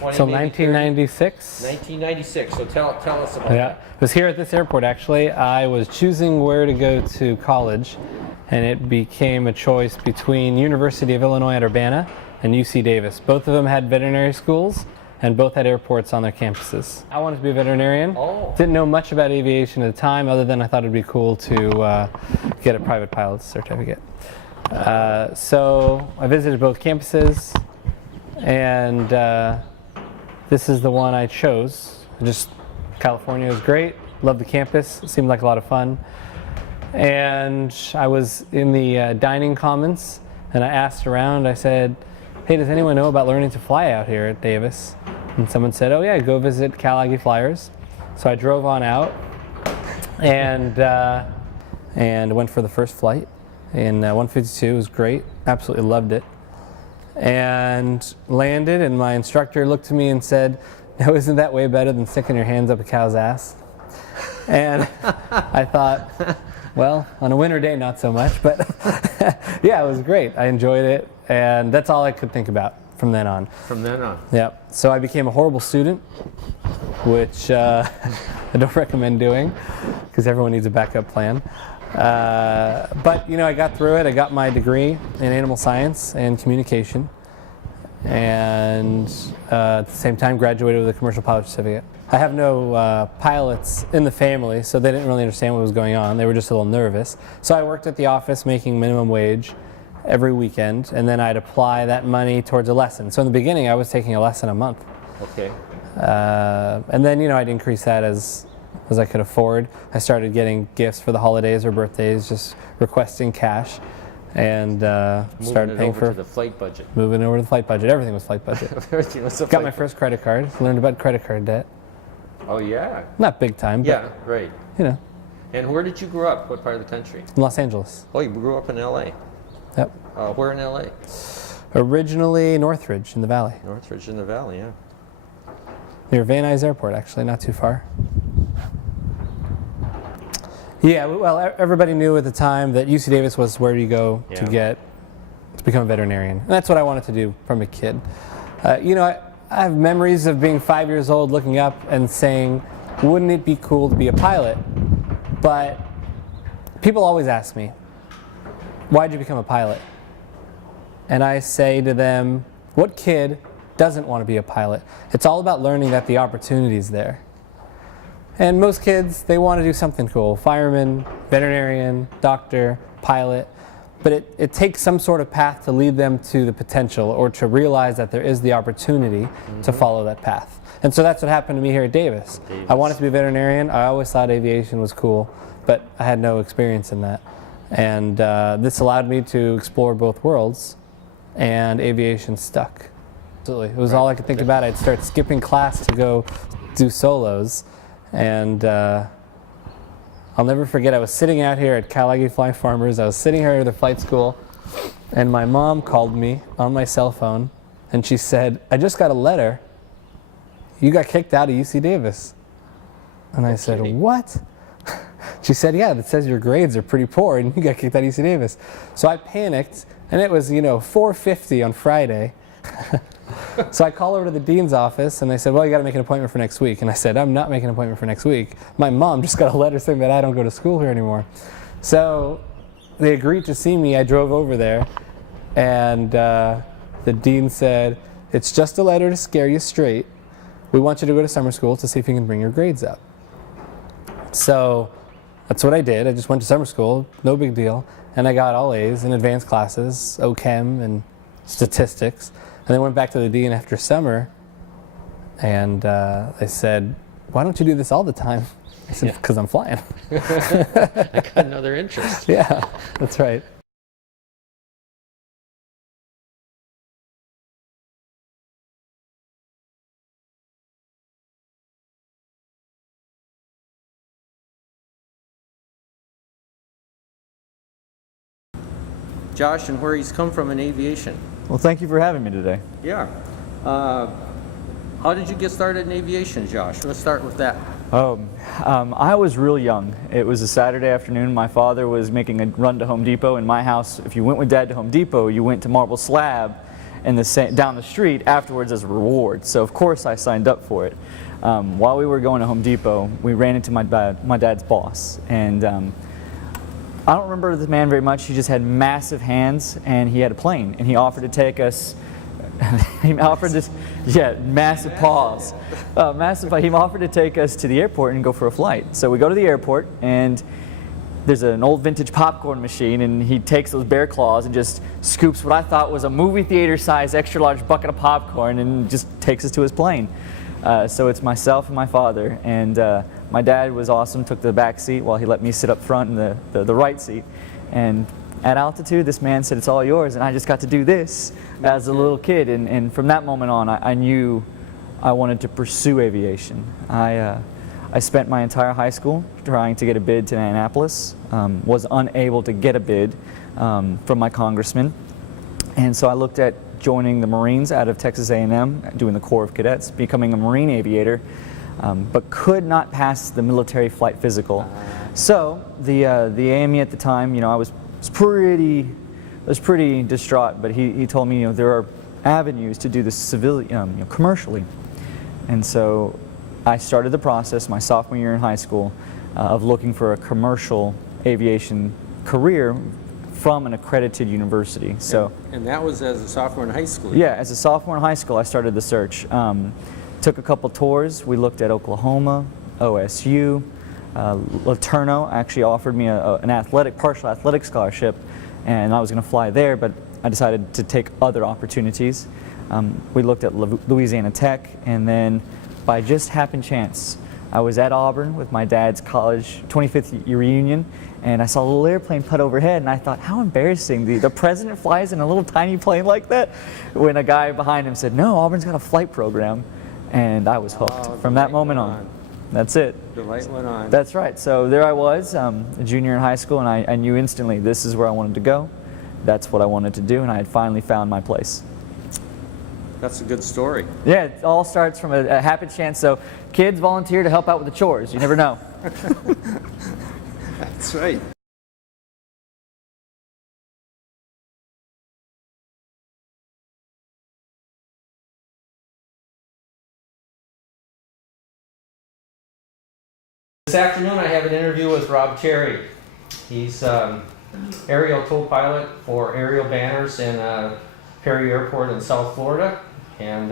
So 1996. 1996. So tell us about Yeah, that. it was here at this airport actually. I was choosing where to go to college, and it became a choice between University of Illinois at Urbana and UC Davis. Both of them had veterinary schools, and both had airports on their campuses. I wanted to be a veterinarian. Oh. Didn't know much about aviation at the time, other than I thought it'd be cool to get a private pilot's certificate. So I visited both campuses, and this is the one I chose. California was great, loved the campus, it seemed like a lot of fun. And I was in the dining commons, and I asked around, I said, hey, does anyone know about learning to fly out here at Davis? And someone said, oh yeah, go visit Cal Aggie Flyers. So I drove on out and went for the first flight in 152. It was great, absolutely loved it. And landed, and my instructor looked at me and said, no, isn't that way better than sticking your hands up a cow's ass? And I thought, well, on a winter day, not so much, but yeah, it was great. I enjoyed it, and that's all I could think about from then on. From then on. Yeah, so I became a horrible student, which I don't recommend doing, because everyone needs a backup plan. But you know, I got through it. I got my degree in animal science and communication, and at the same time graduated with a commercial pilot certificate. I have no pilots in the family, so they didn't really understand what was going on. They were just a little nervous. So I worked at the office making minimum wage every weekend, and then I'd apply that money towards a lesson. So in the beginning, I was taking a lesson a month. Okay. And then, you know, I'd increase that as I could afford. I started getting gifts for the holidays or birthdays, just requesting cash, and started paying for the flight budget. Moving over to the flight budget. Everything was flight budget. Everything was the Got flight my first credit card. Learned about credit card debt. Oh yeah. Not big time, but Yeah, right. you know, And where did you grow up? What part of the country? in Los Angeles. Oh, you grew up in L.A. Yep. Where in L.A.? Originally Northridge in the Valley, Northridge in the Valley, yeah. near Van Nuys Airport. Actually, not too far. Yeah, well, everybody knew at the time that UC Davis was where you go to become a veterinarian. And that's what I wanted to do from a kid. You know, I have memories of being 5 years old looking up and saying, wouldn't it be cool to be a pilot? But people always ask me, why'd you become a pilot? And I say to them, what kid doesn't want to be a pilot? It's all about learning that the opportunity is there. And most kids, they want to do something cool. Fireman, veterinarian, doctor, pilot. But it takes some sort of path to lead them to the potential, or to realize that there is the opportunity to follow that path. And so that's what happened to me here at Davis. I wanted to be a veterinarian. I always thought aviation was cool, but I had no experience in that. And this allowed me to explore both worlds, and aviation stuck. Absolutely. It was all I could think about. I'd start skipping class to go do solos. And I'll never forget, I was sitting out here at Cal Aggie Fly Farmers. I was sitting here at the flight school, and my mom called me on my cell phone, and she said, I just got a letter. You got kicked out of UC Davis. And I said, what? She said, yeah, that says your grades are pretty poor, and you got kicked out of UC Davis. So I panicked, and it was, you know, 4:50 on Friday. So I call over to the dean's office, and they said, well, you got to make an appointment for next week. And I said, I'm not making an appointment for next week. My mom just got a letter saying that I don't go to school here anymore. So they agreed to see me. I drove over there, and the dean said, it's just a letter to scare you straight. We want you to go to summer school to see if you can bring your grades up. So that's what I did. I just went to summer school, no big deal. And I got all A's in advanced classes, OChem and statistics. And then went back to the dean after summer, and they said, why don't you do this all the time? I said, because I'm flying. I got another interest. Yeah, that's right. Josh, and where he's come from in aviation. Well, thank you for having me today. Yeah. How did you get started in aviation, Josh? Let's start with that. I was real young. It was a Saturday afternoon. My father was making a run to Home Depot. In my house, if you went with Dad to Home Depot, you went to Marble Slab, in down the street afterwards as a reward. So of course I signed up for it. While we were going to Home Depot, we ran into my dad's boss, and I don't remember the man very much. He just had massive hands, and he had a plane, and he offered to take us. He offered to, yeah, massive paws, massive. He offered to take us to the airport and go for a flight. So we go to the airport, and there's an old vintage popcorn machine, and he takes those bear claws and just scoops what I thought was a movie theater size extra large bucket of popcorn and just takes us to his plane. So it's myself and my father, and my dad was awesome, took the back seat while he let me sit up front in the right seat. And at altitude, this man said, "It's all yours," and I just got to do this as a little kid. And from that moment on, I knew I wanted to pursue aviation. I spent my entire high school trying to get a bid to Annapolis, was unable to get a bid from my congressman, and so I looked at joining the Marines out of Texas A&M, doing the Corps of Cadets, becoming a Marine aviator, but could not pass the military flight physical. So the AME at the time, I was pretty distraught, but he told me, there are avenues to do this civilian, commercially, and so I started the process my sophomore year in high school of looking for a commercial aviation career from an accredited university. So, and that was as a sophomore in high school? Yeah, as a sophomore in high school, I started the search. Took a couple tours. We looked at Oklahoma, OSU, LeTourneau actually offered me an partial athletic scholarship, and I was going to fly there, but I decided to take other opportunities. We looked at Louisiana Tech, and then by just happen chance, I was at Auburn with my dad's college 25th year reunion, and I saw a little airplane put overhead, and I thought, how embarrassing. The president flies in a little tiny plane like that? When a guy behind him said, "No, Auburn's got a flight program." And I was hooked from that moment on. That's it. The light went on. That's right. So there I was, a junior in high school, and I knew instantly this is where I wanted to go. That's what I wanted to do, and I had finally found my place. That's a good story. Yeah, it all starts from a happen chance. So kids volunteer to help out with the chores. You never know. That's right. This afternoon I have an interview with Rob Cherry. He's aerial co-pilot for Aerial Banners in Perry Airport in South Florida, and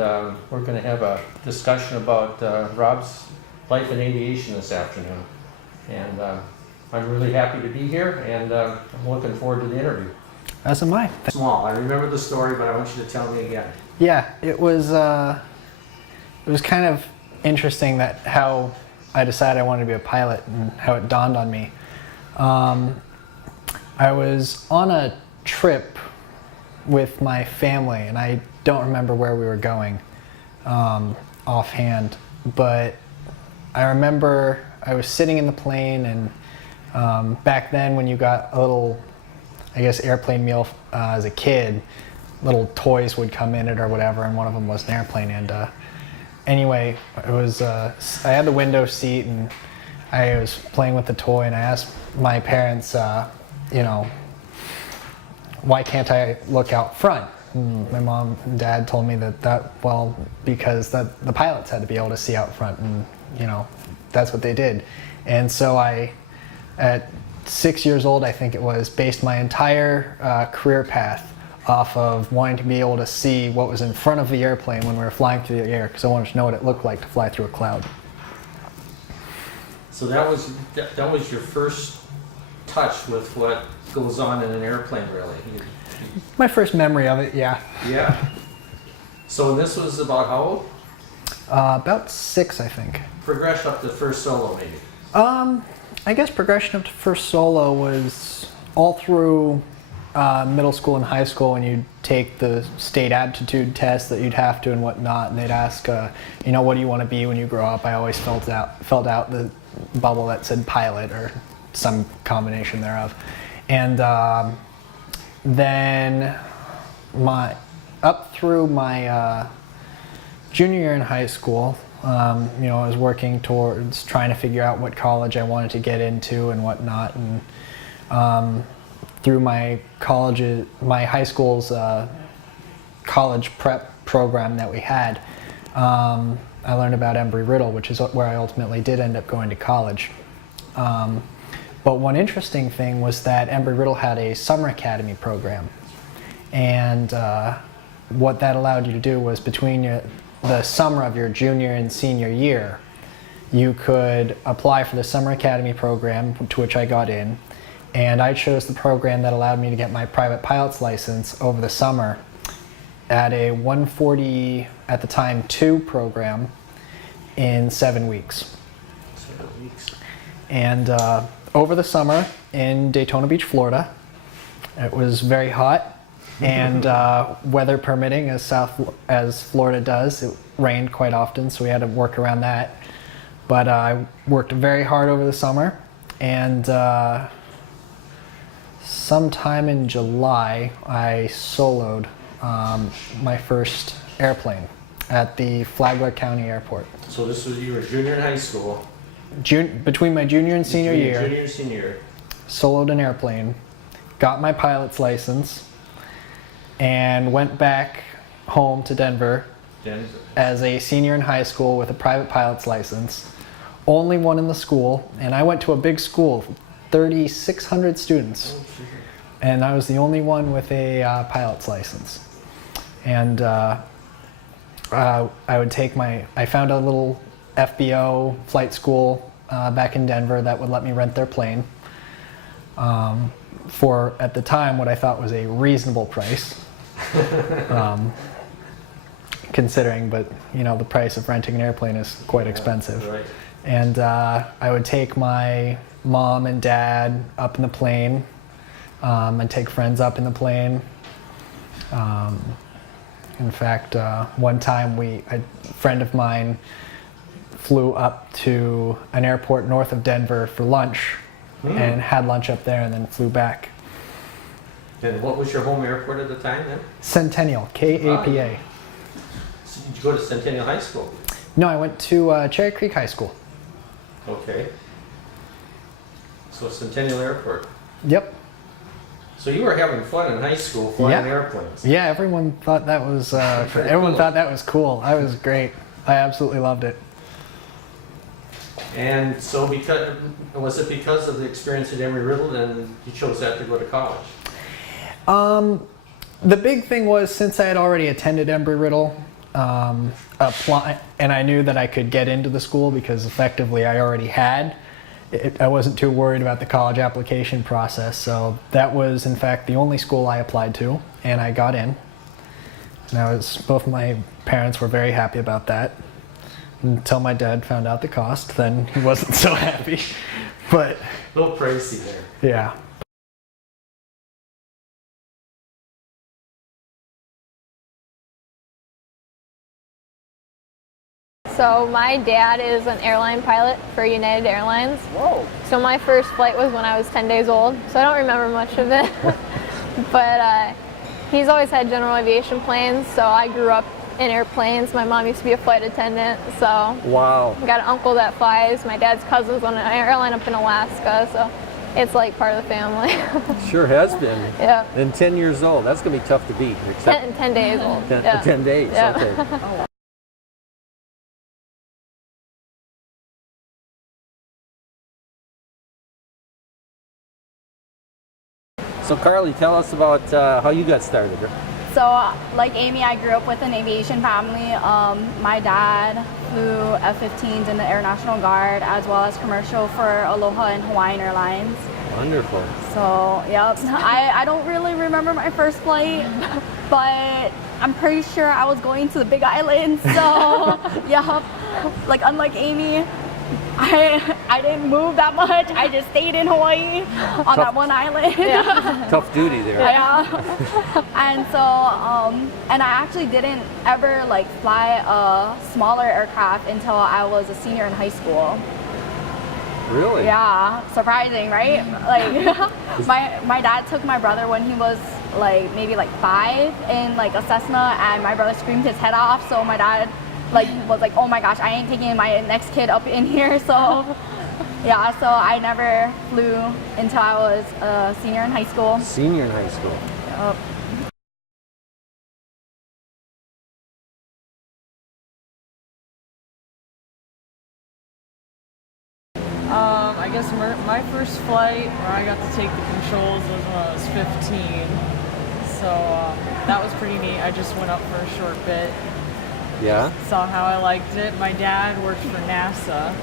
we're going to have a discussion about Rob's life in aviation this afternoon. And I'm really happy to be here, and I'm looking forward to the interview. As am I. Small. I remember the story, but I want you to tell me again. Yeah, it was kind of interesting that how I decided I wanted to be a pilot and how it dawned on me. I was on a trip with my family, and I don't remember where we were going offhand, but I remember I was sitting in the plane, and back then when you got a little, I guess, airplane meal as a kid, little toys would come in it or whatever, and one of them was an airplane. And anyway, it was I had the window seat, and I was playing with the toy, and I asked my parents, why can't I look out front? And my mom and dad told me because the pilots had to be able to see out front, and that's what they did. And so I, at 6 years old, I think it was, based my entire career path off of wanting to be able to see what was in front of the airplane when we were flying through the air, because I wanted to know what it looked like to fly through a cloud. So that was your first touch with what goes on in an airplane, really. My first memory of it, yeah. Yeah. So this was about how old? About 6, I think. Progression up to first solo, maybe. I guess progression up to first solo was all through middle school and high school, when you'd take the state aptitude test that you'd have to and whatnot, and they'd ask, what do you want to be when you grow up? I always filled out the bubble that said pilot or some combination thereof. And then up through my junior year in high school, I was working towards trying to figure out what college I wanted to get into and whatnot. And through my high school's college prep program that we had, I learned about Embry-Riddle, which is where I ultimately did end up going to college. But one interesting thing was that Embry-Riddle had a summer academy program. And what that allowed you to do was between the summer of your junior and senior year, you could apply for the summer academy program, to which I got in. And I chose the program that allowed me to get my private pilot's license over the summer at a 140, at the time, 2 program in 7 weeks. 7 weeks. And over the summer in Daytona Beach, Florida, it was very hot. And weather permitting, as Florida does, it rained quite often, so we had to work around that. But I worked very hard over the summer, and sometime in July, I soloed my first airplane at the Flagler County Airport. So this was, you were junior in high school. Between my junior and senior year, Junior and senior. soloed an airplane, got my pilot's license, and went back home to Denver as a senior in high school with a private pilot's license. Only one in the school, and I went to a big school, 3,600 students. And I was the only one with a pilot's license. And I found a little FBO flight school back in Denver that would let me rent their plane for, at the time, what I thought was a reasonable price. Considering, but you know, the price of renting an airplane is quite expensive. Right. And I would take my mom and dad up in the plane. I'd take friends up in the plane. In fact, one time a friend of mine flew up to an airport north of Denver for lunch and had lunch up there and then flew back. And what was your home airport at the time then? Centennial, KAPA. So did you go to Centennial High School? No, I went to Cherry Creek High School. Okay. So Centennial Airport. Yep. So you were having fun in high school flying Yeah. airplanes. Yeah, everyone thought that was everyone thought that was cool. I was great. I absolutely loved it. And so was it because of the experience at Embry-Riddle then you chose that to go to college? The big thing was, since I had already attended Embry-Riddle, and I knew that I could get into the school because effectively I already had. I wasn't too worried about the college application process, so that was in fact the only school I applied to, and I got in. And both my parents were very happy about that, until my dad found out the cost. Then he wasn't so happy, but A little pricey there. yeah. So my dad is an airline pilot for United Airlines. Whoa. So my first flight was when I was 10 days old, so I don't remember much of it. But he's always had general aviation planes, so I grew up in airplanes. My mom used to be a flight attendant, so Wow. I got an uncle that flies. My dad's cousin's on an airline up in Alaska, so it's like part of the family. Sure has been. Yeah. And 10 years old, that's going to be tough to beat. Except 10 days old. 10, Yeah. 10 days, Yeah. okay. So Carly, tell us about how you got started. So, like Amy, I grew up with an aviation family. My dad flew F-15s in the Air National Guard, as well as commercial for Aloha and Hawaiian Airlines. Wonderful. So, yeah, I don't really remember my first flight, but I'm pretty sure I was going to the Big Island. So, yeah, like unlike Amy, I didn't move that much. I just stayed in Hawaii on that one island. Tough duty there. Yeah. And so, and I actually didn't ever like fly a smaller aircraft until I was a senior in high school. Really? Yeah, surprising, right? Like, my dad took my brother when he was like maybe like 5 in like a Cessna, and my brother screamed his head off. So my dad was like, oh my gosh, I ain't taking my next kid up in here. So yeah, so I never flew until I was a senior in high school. Senior in high school. Yep. I guess my first flight where I got to take the controls was when I was 15. So that was pretty neat. I just went up for a short bit, Yeah. saw how I liked it. My dad worked for NASA.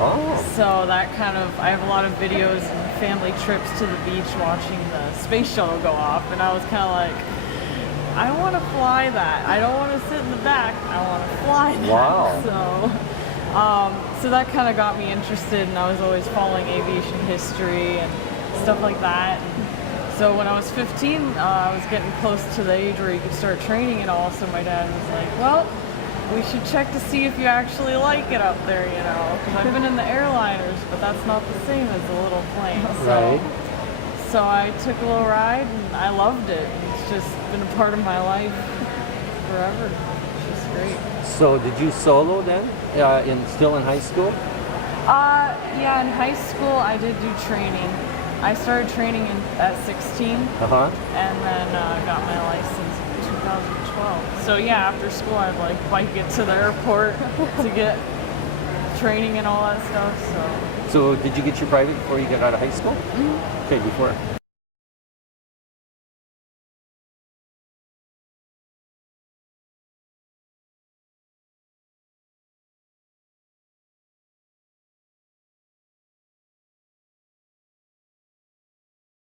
Oh. So that kind of, I have a lot of videos and family trips to the beach watching the space shuttle go off, and I was kind of like, I want to fly that. I don't want to sit in the back. I want to fly that. Wow. So that kind of got me interested, and I was always following aviation history and stuff like that. And so when I was 15, I was getting close to the age where you could start training and all. So my dad was like, well, we should check to see if you actually like it up there, you know, because I've been in the airliners, but that's not the same as a little plane. Right. So I took a little ride and I loved it. It's just been a part of my life forever. It's just great. So did you solo then? Still in high school? Yeah, in high school I did do training. I started training at 16 Uh-huh. and then got my license in 2012. So yeah, after school I'd like bike it to the airport to get training and all that stuff. So So did you get your private before you got out of high school? Okay, before.